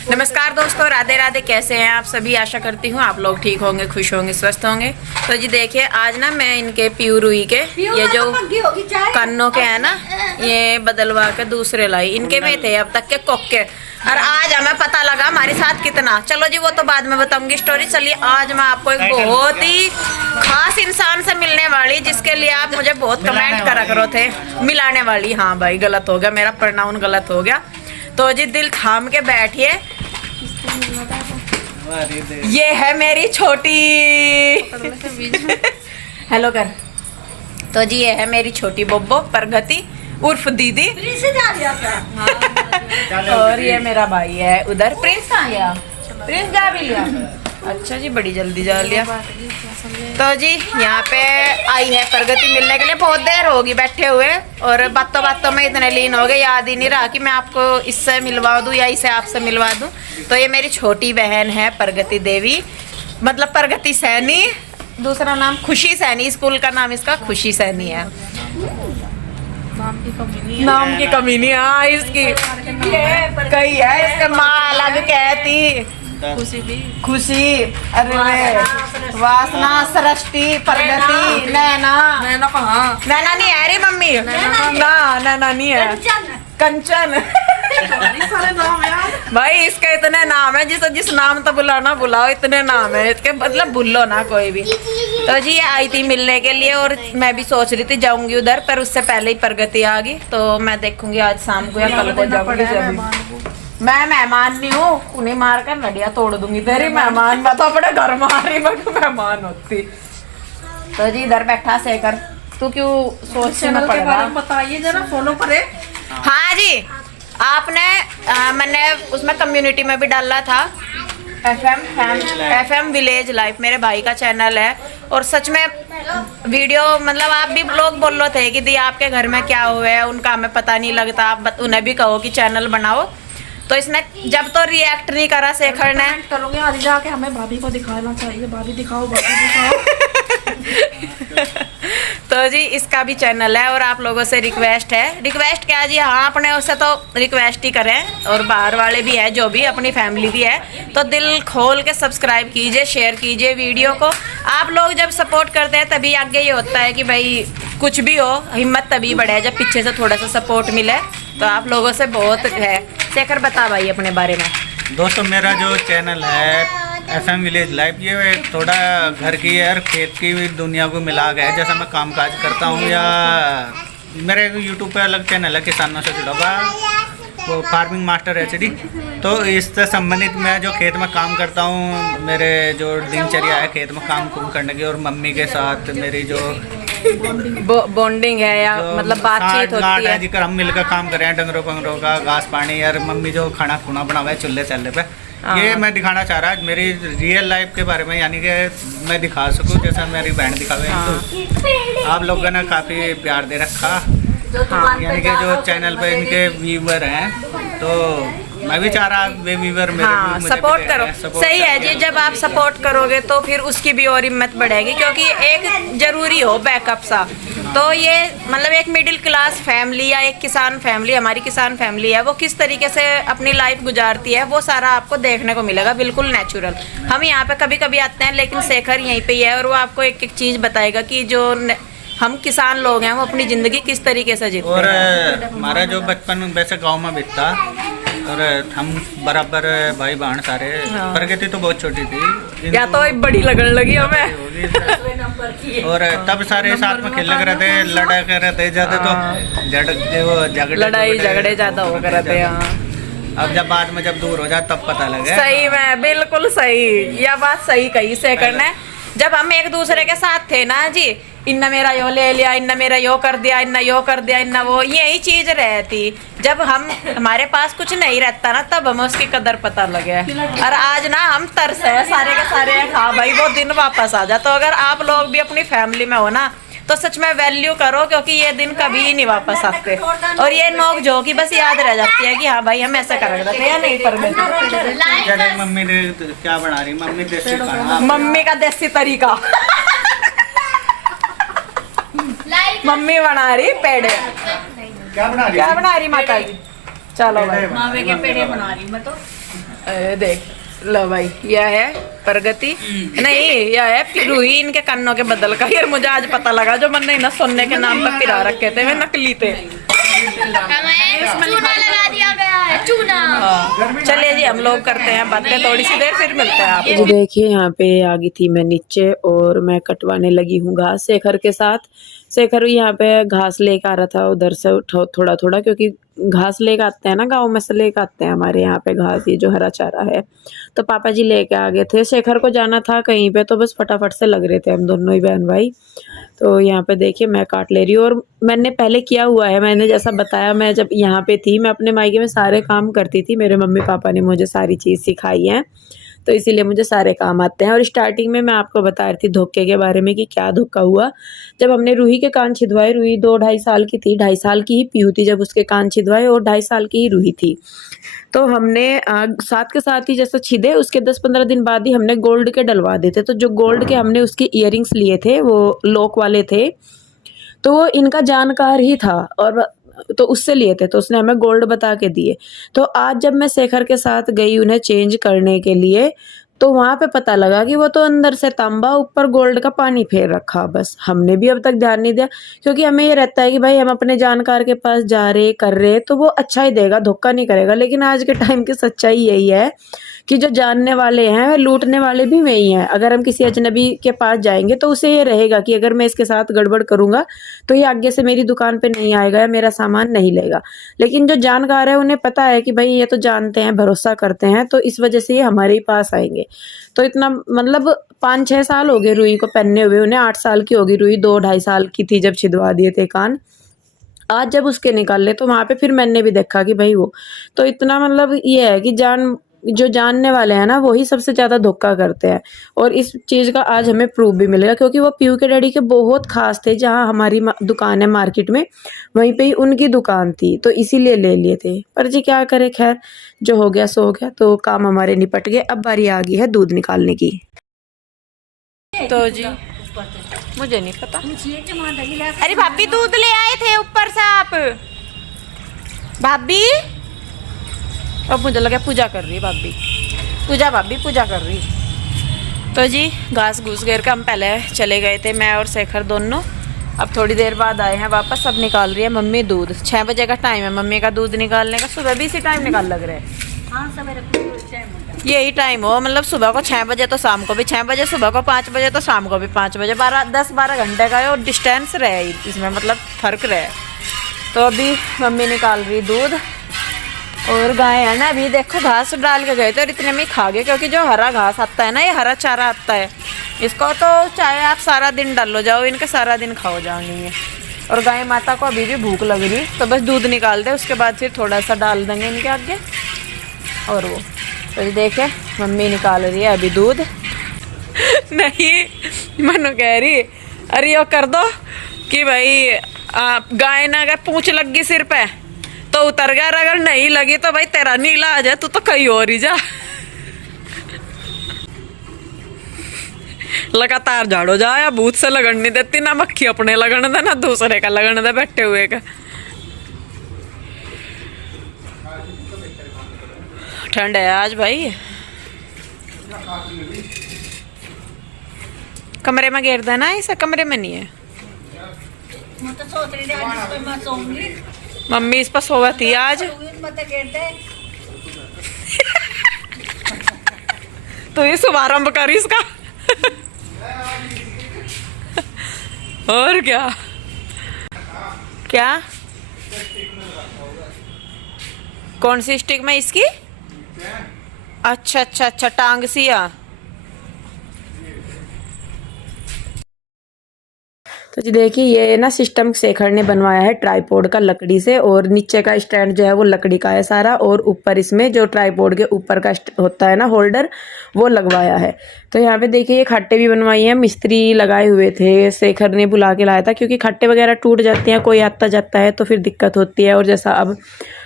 नमस्कार दोस्तों, राधे राधे। कैसे हैं आप सभी? आशा करती हूँ आप लोग ठीक होंगे, खुश होंगे, स्वस्थ होंगे। तो जी देखिए, आज ना मैं इनके प्यू रुई के ये जो कन्नों के हैं ना, ये बदलवा के दूसरे लाई। इनके में थे अब तक के कोक्के, और आज हमें पता लगा हमारे साथ कितना। चलो जी, वो तो बाद में बताऊंगी स्टोरी। चलिए, आज मैं आपको एक बहुत ही खास इंसान से मिलने वाली, जिसके लिए आप मुझे बहुत कमेंट करा करो थे। मिलाने वाली, हाँ भाई गलत हो गया, मेरा प्रोनाउन गलत हो गया। तो जी दिल थाम के बैठिए। ये है मेरी छोटी हेलो कर। तो जी ये है मेरी छोटी बोब्बो प्रगति उर्फ दीदी। और ये मेरा भाई है उधर। प्रिंस कहाँ गया? प्रिंस जा भी लिया? अच्छा जी, बड़ी जल्दी जा लिया। तो जी यहाँ पे आई है प्रगति मिलने के लिए। बहुत देर होगी बैठे हुए, और बातों बातों में इतने लीन हो गए, याद ही नहीं रहा कि मैं आपको इससे मिलवा दूं या इसे आपसे मिलवा दूं। तो ये मेरी छोटी बहन है प्रगति देवी, मतलब प्रगति सैनी। दूसरा नाम खुशी सैनी, स्कूल का नाम इसका खुशी सैनी है। नाम की कमी नहीं, हाँ इसकी कही है। इसका माँ अलग कहती खुशी, अरे वासना, सृष्टि, प्रगति, नैना। नैना नहीं है रे मम्मी, ना नैना नहीं है, कंचन। भाई इसके इतने नाम है, जिस नाम तो बुलाना बुलाओ, इतने नाम है इसके, मतलब भूलो ना कोई भी। तो जी ये आई थी मिलने के लिए, और मैं भी सोच रही थी जाऊंगी उधर, पर उससे पहले ही प्रगति आ गई। तो मैं देखूंगी आज शाम को या कल को जाऊंगी। मैं मेहमान नहीं हूँ, उन्हें मार कर नडिया तोड़ दूंगी तेरी। मेहमान मैं तो अपने घर मारी, मैं मेहमान होती। तो जी इधर बैठा शेखर, तू क्यों सोचना पड़ रहा? बताइए जरा, फॉलो करे। हाँ जी, आपने मैंने उसमें कम्युनिटी में भी डाला था, FM विलेज लाइफ मेरे भाई का चैनल है। और सच में वीडियो, मतलब आप भी लोग बोल रहे थे कि दी आपके घर में क्या हुआ है, उनका हमें पता नहीं लगता, आप उन्हें भी कहो कि चैनल बनाओ। तो इसने जब तो रिएक्ट नहीं करा शेखर ने। करोगे आज जाके, हमें भाभी को दिखाना चाहिए। भाभी दिखाओ, भाभी दिखाओ। तो जी इसका भी चैनल है, और आप लोगों से रिक्वेस्ट है। रिक्वेस्ट क्या जी, हाँ अपने उससे तो रिक्वेस्ट ही करें, और बाहर वाले भी है, जो भी अपनी फैमिली भी है, तो दिल खोल के सब्सक्राइब कीजिए, शेयर कीजिए वीडियो को। आप लोग जब सपोर्ट करते हैं तभी आगे ये होता है कि भाई कुछ भी हो, हिम्मत तभी बढ़े जब पीछे से थोड़ा सा सपोर्ट मिले। तो आप लोगों से बहुत है। शेखर बता भाई अपने बारे में। दोस्तों, मेरा जो चैनल है FM विलेज लाइफ, ये थोड़ा घर की और खेत की भी दुनिया को मिला गया है। जैसा मैं कामकाज करता हूँ, या मेरे यूट्यूब पे अलग चैनल है किसानों से जुड़ा हुआ, वो फार्मिंग मास्टर HD। तो इससे संबंधित मैं जो खेत में काम करता हूँ, मेरे जो दिनचर्या है खेत में काम करने की, और मम्मी के साथ मेरी जो बॉन्डिंग है, या मतलब बातचीत होती है। जिक्र हम मिलकर काम कर रहे हैं, डंगरों का घास पानी, और मम्मी जो खाना खुना बनावा है चूल्हे चल्ले पे, ये मैं दिखाना चाह रहा मेरी रियल लाइफ के बारे में, यानी कि मैं दिखा सकूं जैसा मेरी बहन दिखावे। तो आप लोगों ने काफ़ी प्यार दे रखा, यानी कि जो चैनल पे इनके व्यूवर हैं, तो मैं भी चाह रहा वे व्यूवर मेरे हाँ सपोर्ट करो। सही है जी, जब आप सपोर्ट करोगे तो फिर उसकी भी और हिम्मत बढ़ेगी, क्योंकि एक जरूरी हो बैकअप सा। तो ये मतलब एक मिडिल क्लास फैमिली या एक किसान फैमिली, हमारी किसान फैमिली है, वो किस तरीके से अपनी लाइफ गुजारती है, वो सारा आपको देखने को मिलेगा, बिल्कुल नेचुरल। हम यहाँ पे कभी कभी आते हैं, लेकिन शेखर यहीं पे ही है, और वो आपको एक एक चीज़ बताएगा कि जो हम किसान लोग हैं वो अपनी ज़िंदगी किस तरीके से जीते हैं। और हमारा जो बचपन वैसे गांव में बीतता, और हम बराबर भाई बहन सारे। हाँ। प्रगति तो बहुत छोटी थी, या तो बड़ी लगने लगी हमें। और तब सारे साथ में खेल रहे थे, लड़ा कर रहे थे ज्यादा, तो लड़ाई झगड़े ज्यादा हो रहे थे। अब जब बाद में जब दूर हो जाए तब पता लगे। सही में, बिल्कुल सही, यह बात सही कही शेखर ने। जब हम एक दूसरे के साथ थे ना जी, इन्ना मेरा यो ले लिया, इन्ना मेरा यो कर दिया, इन्ना यो कर दिया, इन्ना वो, यही चीज रहती। जब हमारे पास कुछ नहीं रहता ना, तब हमें उसकी कदर पता लगे। और आज ना हम तरस है सारे के सारे, हाँ भाई वो दिन वापस आ जा। तो अगर आप लोग भी अपनी फैमिली में हो ना, तो सच में वैल्यू करो, क्योंकि ये दिन कभी नहीं वापस आते। और ये नोक झोंक की बस याद रह जाती है कि हाँ भाई हम ऐसा कर रहे थे या नहीं कर रहे। मम्मी ने क्या बना रही, मम्मी देसी खाना, मम्मी का देसी तरीका। मम्मी बना रही पेड़े। क्या बना रही माता जी? चलो भाई मावे के पेड़े बना रही मैं तो। देख लो भाई, यह है प्रगति नहीं, यह है रूही इनके कानों के बदल का। यार मुझे आज पता लगा जो मैंने ना सोने के नाम पर पिरा रखे थे वे नकली थे। चूना लगा दिया गया है, चूना। चलिए जी हम लोग करते हैं बातें थोड़ी सी देर, फिर मिलते हैं आपको। जी देखिए यहाँ पे आ गई थी मैं नीचे और मैं कटवाने लगी हूँ घास शेखर के साथ। शेखर यहाँ पे घास लेके आ रहा था उधर से थोड़ा थोड़ा, क्योंकि घास लेके आते हैं ना गांव में से लेके आते हैं हमारे यहाँ पे घास, ये जो हरा चारा है। तो पापा जी लेके आ गए थे। शेखर को जाना था कहीं पे तो बस फटाफट से लग रहे थे हम दोनों ही बहन भाई। तो यहाँ पे देखिए मैं काट ले रही हूँ और मैंने पहले किया हुआ है। मैंने जैसा बताया, मैं जब यहाँ पे थी मैं अपने मायके में सारे काम करती थी। मेरे मम्मी पापा ने मुझे सारी चीज़ सिखाई है तो इसीलिए मुझे सारे काम आते हैं। और स्टार्टिंग में मैं आपको बता रही थी धोखे के बारे में कि क्या धोखा हुआ। जब हमने रूही के कान छिदवाए, रूही 2-2.5 साल की थी, 2.5 साल की ही पीहू थी जब उसके कान छिदवाए और 2.5 साल की ही रूही थी। तो हमने साथ के साथ ही जैसे छिदे उसके 10-15 दिन बाद ही हमने गोल्ड के डलवा देते। तो जो गोल्ड के हमने उसके इयररिंग्स लिए थे वो लॉक वाले थे, तो वो इनका जानकार ही था और तो उससे लिए थे, तो उसने हमें गोल्ड बता के दिए। तो आज जब मैं शेखर के साथ गई उन्हें चेंज करने के लिए तो वहाँ पे पता लगा कि वो तो अंदर से तांबा ऊपर गोल्ड का पानी फेर रखा। बस हमने भी अब तक ध्यान नहीं दिया, क्योंकि हमें ये रहता है कि भाई हम अपने जानकार के पास जा रहे कर रहे तो वो अच्छा ही देगा, धोखा नहीं करेगा। लेकिन आज के टाइम की सच्चाई यही है कि जो जानने वाले हैं लूटने वाले भी वही हैं। अगर हम किसी अजनबी के पास जाएंगे तो उसे ये रहेगा कि अगर मैं इसके साथ गड़बड़ करूंगा तो ये आगे से मेरी दुकान पे नहीं आएगा या मेरा सामान नहीं लेगा। लेकिन जो जानकार है उन्हें पता है कि भाई ये तो जानते हैं, भरोसा करते हैं, तो इस वजह से ये हमारे ही पास आएंगे। तो इतना मतलब 5-6 साल हो गए रूही को पहने हुए, उन्हें 8 साल की होगी रूही, 2-2.5 साल की थी जब छिदवा दिए थे कान। आज जब उसके निकाल ले तो वहाँ पे फिर मैंने भी देखा कि भाई वो तो इतना मतलब ये है कि जो जानने वाले हैं ना वही सबसे ज़्यादा धोखा करते हैं। और इस चीज़ का आज हमें प्रूफ भी मिलेगा, क्योंकि वो पीयू के डैडी के बहुत खास थे। जहाँ हमारी दुकान है मार्केट में वहीं पे ही उनकी दुकान थी, तो इसीलिए ले लिए थे। पर जी क्या करे, खैर जो हो गया सो हो गया। तो काम हमारे निपट गए। अब बारी आ गई है दूध निकालने की। तो जी मुझे नहीं पता। अरे भाभी दूध ले आए थे ऊपर से आप, भाभी। अब मुझे लगा पूजा कर रही है भाभी, भाभी पूजा कर रही। तो जी घास घूस घेर के हम पहले चले गए थे, मैं और शेखर दोनों। अब थोड़ी देर बाद आए हैं वापस। अब निकाल रही है मम्मी दूध। 6 बजे का टाइम है मम्मी का दूध निकालने का। सुबह भी इसी टाइम निकाल लग रहा है। यही टाइम हो, मतलब सुबह को 6 बजे तो शाम को भी 6 बजे, सुबह को 5 बजे तो शाम को भी 5 बजे। 10-12 घंटे का और डिस्टेंस रहे इसमें, मतलब फर्क रहे। तो अभी मम्मी निकाल रही दूध। और गाय है ना, अभी देखो घास डाल के गए थे और इतने में ही खा गए, क्योंकि जो हरा घास आता है ना, ये हरा चारा आता है, इसको तो चाहे आप सारा दिन डालो जाओ, इनके सारा दिन खाओ जाएंगे। और गाय माता को अभी भी भूख लग रही, तो बस दूध निकाल दे, उसके बाद फिर थोड़ा सा डाल देंगे इनके आगे। और वो तो देखे मम्मी निकाल रही है अभी दूध। नहीं मनु कह रही अरे यो कर दो कि भाई गाय ना अगर पूंछ लग गई सिर पे तो उतर गया, अगर नहीं लगी तो भाई तेरा नीला आ जाए, तू तो कहीं और ही जा। लगातार झाड़ो जा, या भूत से लगन नहीं देती, ना मक्खी अपने लगन दे ना दूसरे का लगन दे बैठे हुए का। ठंड है आज भाई। कमरे में घेर देना, ऐसा कमरे में नहीं है। मैं तो सोच रही थी आज इस पे मैं सोऊंगी। मम्मी इस पर सोवा थी आज। तो ये शुभारंभ कर इसका। और क्या क्या कौन सी स्टिक में इसकी? अच्छा अच्छा अच्छा, टांग सिया। तो जी देखिए ये ना सिस्टम शेखर ने बनवाया है ट्राइपॉड का लकड़ी से, और नीचे का स्टैंड जो है वो लकड़ी का है सारा, और ऊपर इसमें जो ट्राइपॉड के ऊपर का होता है ना होल्डर, वो लगवाया है। तो यहाँ पे देखिए ये खट्टे भी बनवाई हैं, मिस्त्री लगाए हुए थे, शेखर ने बुला के लाया था, क्योंकि खट्टे वगैरह टूट जाते हैं, कोई आता जाता है तो फिर दिक्कत होती है। और जैसा अब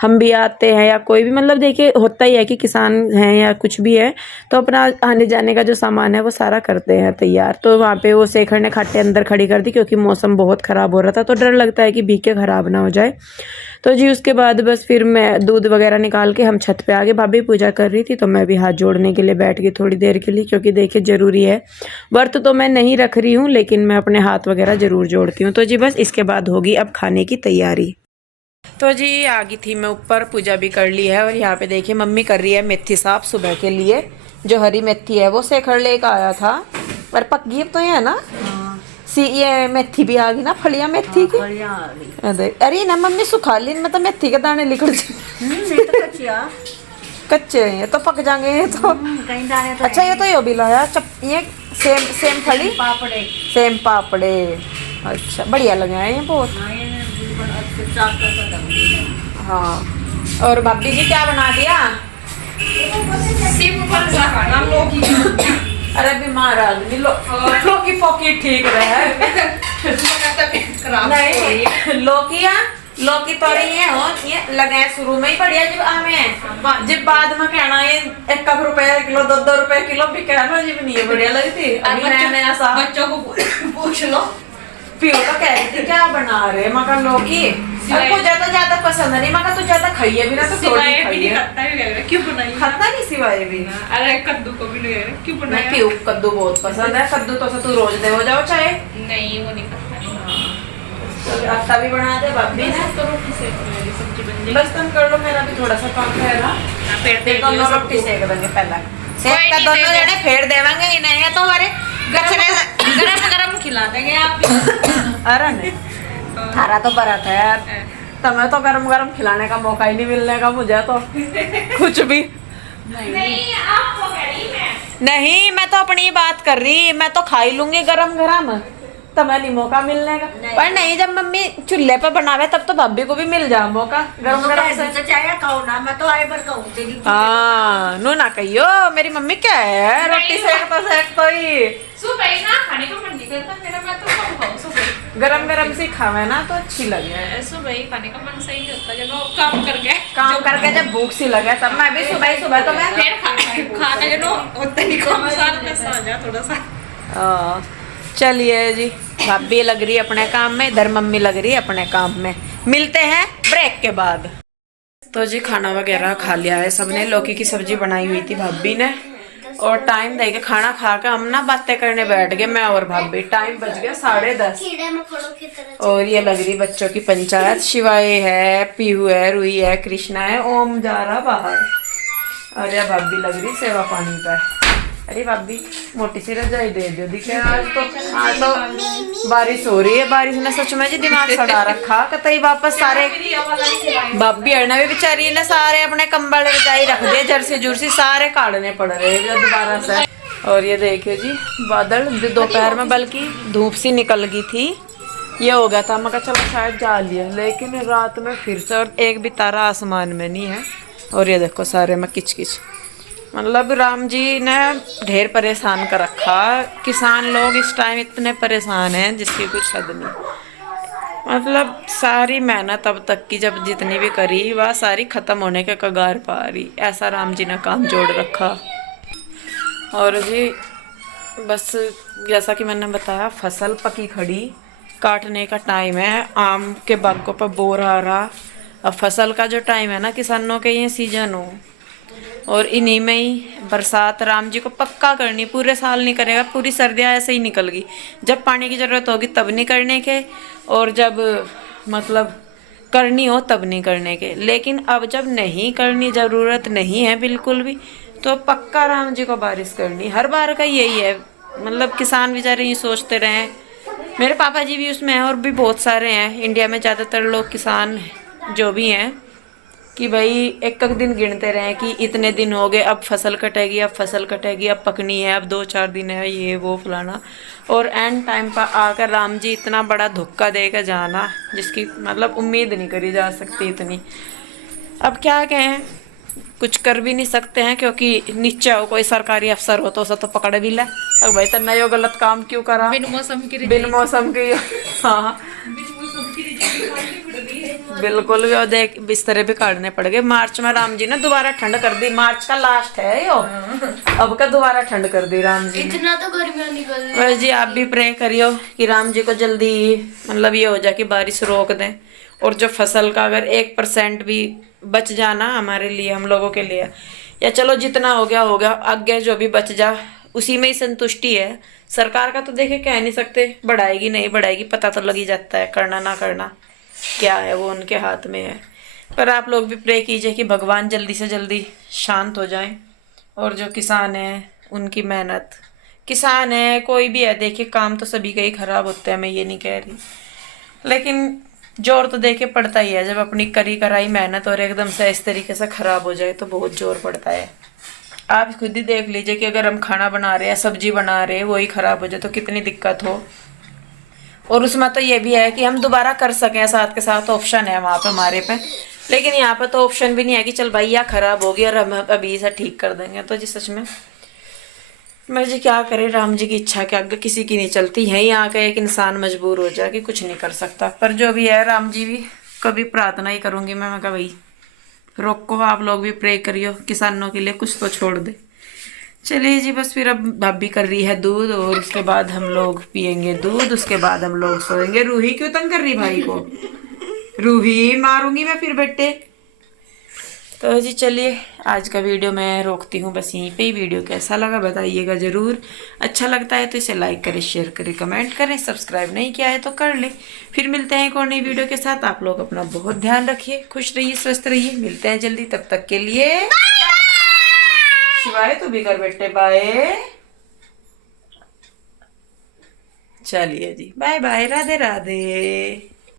हम भी आते हैं या कोई भी, मतलब देखिए होता ही है कि किसान हैं या कुछ भी है तो अपना आने जाने का जो सामान है वो सारा करते हैं तैयार। तो वहाँ पे वो शेखर ने खाटे अंदर खड़ी कर दी क्योंकि मौसम बहुत ख़राब हो रहा था, तो डर लगता है कि भीखे ख़राब ना हो जाए। तो जी उसके बाद बस फिर मैं दूध वगैरह निकाल के हम छत पे आ गए। भाभी पूजा कर रही थी तो मैं भी हाथ जोड़ने के लिए बैठ गई थोड़ी देर के लिए, क्योंकि देखिए ज़रूरी है। व्रत तो मैं नहीं रख रही हूँ लेकिन मैं अपने हाथ वगैरह ज़रूर जोड़ती हूँ। तो जी बस इसके बाद होगी अब खाने की तैयारी। तो जी आ गई थी मैं ऊपर, पूजा भी कर ली है और यहाँ पे देखिए मम्मी कर रही है मेथी साफ सुबह के लिए। जो हरी मेथी है वो शेखर लेकर आया था, पर पक गई अब तो है ना। ये मेथी भी आ गई ना, फलियां मेथी की। अरे ना मम्मी सुखा ली, मैं तो मेथी के दाने लिखड़ कच्चे हैं तो पक जाएंगे ये तो। अच्छा ये तो यो भी लाया ये सेम फली सेम पापड़े। अच्छा बढ़िया लगे हैं ये बहुत। हाँ और भाभी जी क्या बना दिया? अरे बीमार आदमी लौकी पोकी ठीक रहे। नहीं लौकी तो रही है और ये लगे शुरू में ही बढ़िया, जब आमे जब बाद में कहना ये 1 रुपए किलो 2 रुपए किलो भी कहना जब नहीं है बढ़िया लगती। बच्चों को पूछ लो, पियो तो कह रही थी क्या बना रहे मका लौकी को ज्यादा पसंद नहीं, मका तो ज्यादा खाइए भी ना तो थोड़ी खाइए। क्यों बनाई? खाता नहीं सिवाय भी। अरे कद्दू को भी नहीं क्यों बनाया? क्यों कद्दू बहुत पसंद है, कद्दू तो तू रोज दे हो जाओ चाहे। नहीं वो नहीं खाता। आटा भी बना दे भाभी ने तो रोटी सेक मेरी सब्जी बन जाएगी। बस तुम कर लो, मेरा भी थोड़ा सा काम है ना। फिर दोनों रोटी सेक देंगे पहले, सेक कर दोनों जने फिर देवांगे ही नहीं है तो हमारे गरम खिला देंगे आप। अरे नहीं थारा तो बरात है यार, तुम्हें तो गरम गरम खिलाने का मौका ही नहीं मिलने का, मुझे तो कुछ भी नहीं। आपको कह रही नहीं। मैं तो अपनी बात कर रही, मैं तो खा ही लूंगी गरम गरम, तुम्हें नहीं मौका मिलने का। पर नहीं जब मम्मी चूल्हे पर बनावे तब तो भाभी को भी मिल जा मौका गरम गरम से। मैं तो आए बार कहूँ। हाँ नू ना कहियो मेरी मम्मी क्या है, रोटी सेक तो ही सुबह ना खाने का मन नहीं करता मेरा, मैं तो कम खाऊं सुबह। गरम गरम सी खावे ना तो अच्छी लगे। सुबह ही खाने का मन सही होता है जब काम करके जब भूख सी लगे तब। मैं भी सुबह तो मैं फिर खा के जो उतना नहीं कम साल में सो जा थोड़ा सा। चलिए जी, भाभी लग रही है अपने काम में, इधर मम्मी लग रही है अपने काम में। मिलते हैं ब्रेक के बाद। तो जी खाना वगैरह खा लिया है सबने, लौकी की सब्जी बनाई हुई थी भाभी ने, और टाइम दे के खाना खा के हम ना बातें करने बैठ गए मैं और भाभी। टाइम बज गया 10:30 और ये लग रही बच्चों की पंचायत। शिवाय है, पीहू है, रुई है, कृष्णा है, ओम जा रहा बाहर और ये भाभी लग रही सेवा पानी पे। अरे भाभी मोटी सी रजाई दे दो दिखे। आज तो बारिश हो रही है, बारिश ने सच में जी दिमाग सड़ा रखा। कतई वापस सारे भाभी अड़ना भी बेचारी ने सारे अपने कंबल रजाई रख दिए, जर्सी जुर्सी सारे काटने पड़ रहे हैं दोबारा से। और ये देखिए जी बादल दोपहर में बल्कि धूप सी निकल गई थी, ये हो गया था मगर चलो शायद जा लिया, लेकिन रात में फिर से और एक भी तारा आसमान में नहीं है। और ये देखो सारे में किच किच, मतलब राम जी ने ढेर परेशान कर रखा। किसान लोग इस टाइम इतने परेशान हैं जिसकी कुछ हद नहीं। मतलब सारी मेहनत अब तक की जब जितनी भी करी वह सारी ख़त्म होने के कगार पा रही, ऐसा राम जी ने काम जोड़ रखा। और जी बस जैसा कि मैंने बताया फसल पकी खड़ी, काटने का टाइम है, आम के बागों पर बोर आ रहा। अब फसल का जो टाइम है ना किसानों के, ये सीजन हो और इन्हीं में ही बरसात राम जी को पक्का करनी, पूरे साल नहीं करेगा, पूरी सर्दियाँ ऐसे ही निकल गई। जब पानी की ज़रूरत होगी तब नहीं करने के, और जब मतलब करनी हो तब नहीं करने के। लेकिन अब जब नहीं करनी, ज़रूरत नहीं है बिल्कुल भी, तो पक्का राम जी को बारिश करनी। हर बार का यही है, मतलब किसान बेचारे ये सोचते रहे। मेरे पापा जी भी उसमें हैं और भी बहुत सारे हैं। इंडिया में ज़्यादातर लोग किसान जो भी हैं कि भाई एक दिन गिनते रहें कि इतने दिन हो गए, अब फसल कटेगी, अब फसल कटेगी, अब पकनी है, अब 2-4 दिन है, ये वो फलाना। और एंड टाइम पर आकर राम जी इतना बड़ा धोखा देकर जाना जिसकी मतलब उम्मीद नहीं करी जा सकती इतनी। अब क्या कहें, कुछ कर भी नहीं सकते हैं क्योंकि नीचे हो कोई सरकारी अफसर हो तो उसे तो पकड़ भी ले। अब भाई तन्ना यो गलत काम क्यों करा, बिन मौसम की हाँ बिल्कुल भी। और देख बिस्तरे भी काटने पड़ गए। मार्च में राम जी ने दोबारा ठंड कर दी। मार्च का लास्ट है यो, अब का दोबारा ठंड कर दी राम जी ने। इतना तो गर्मियां निकल रही। बस जी आप भी प्रे करियो कि राम जी को जल्दी मतलब ये हो जाए कि बारिश रोक दें, और जो फसल का अगर 1% भी बच जाना हमारे लिए, हम लोगों के लिए, या चलो जितना हो गया, आगे जो भी बच जा उसी में ही संतुष्टि है। सरकार का तो देखे कह नहीं सकते, बढ़ाएगी नहीं बढ़ाएगी पता तो लग ही जाता है, करना ना करना क्या है वो उनके हाथ में है। पर आप लोग भी प्रे कीजिए कि भगवान जल्दी से जल्दी शांत हो जाएं, और जो किसान है उनकी मेहनत, किसान है कोई भी है, देखिए काम तो सभी के ही खराब होते हैं, मैं ये नहीं कह रही, लेकिन जोर तो देखे पड़ता ही है। जब अपनी करी कराई मेहनत और एकदम से इस तरीके से खराब हो जाए तो बहुत जोर पड़ता है। आप खुद ही देख लीजिए कि अगर हम खाना बना रहे हैं, सब्जी बना रहे हैं, वही खराब हो जाए तो कितनी दिक्कत हो। और उसमें तो ये भी है कि हम दोबारा कर सकें, साथ के साथ ऑप्शन है वहाँ पे हमारे पे, लेकिन यहाँ पे तो ऑप्शन भी नहीं है कि चल भाई यह खराब होगी और हम अभी से ठीक कर देंगे। तो जी सच में मैं जी क्या करे, राम जी की इच्छा के आगे किसी की नहीं चलती है। यहाँ का एक इंसान मजबूर हो जाए कि कुछ नहीं कर सकता, पर जो भी है राम जी भी कभी प्रार्थना ही करूँगी मैं कहा भाई रोको, आप लोग भी प्रे करियो किसानों के लिए कुछ तो छोड़ दे। चलिए जी बस फिर अब भाभी कर रही है दूध, और उसके बाद हम लोग पियेंगे दूध, उसके बाद हम लोग सोएंगे। रूही क्यों तंग कर रही भाई को? रूही मारूंगी मैं फिर बेटे। तो जी चलिए आज का वीडियो मैं रोकती हूँ बस यहीं पे ही। वीडियो कैसा लगा बताइएगा ज़रूर, अच्छा लगता है तो इसे लाइक करें, शेयर करें, कमेंट करें, सब्सक्राइब नहीं किया है तो कर लें। फिर मिलते हैं एक और नई वीडियो के साथ। आप लोग अपना बहुत ध्यान रखिए, खुश रहिए, स्वस्थ रहिए, मिलते हैं जल्दी, तब तक के लिए शिवाय तू भी कर बेटे बाय। चलिए जी बाय बाय, राधे राधे।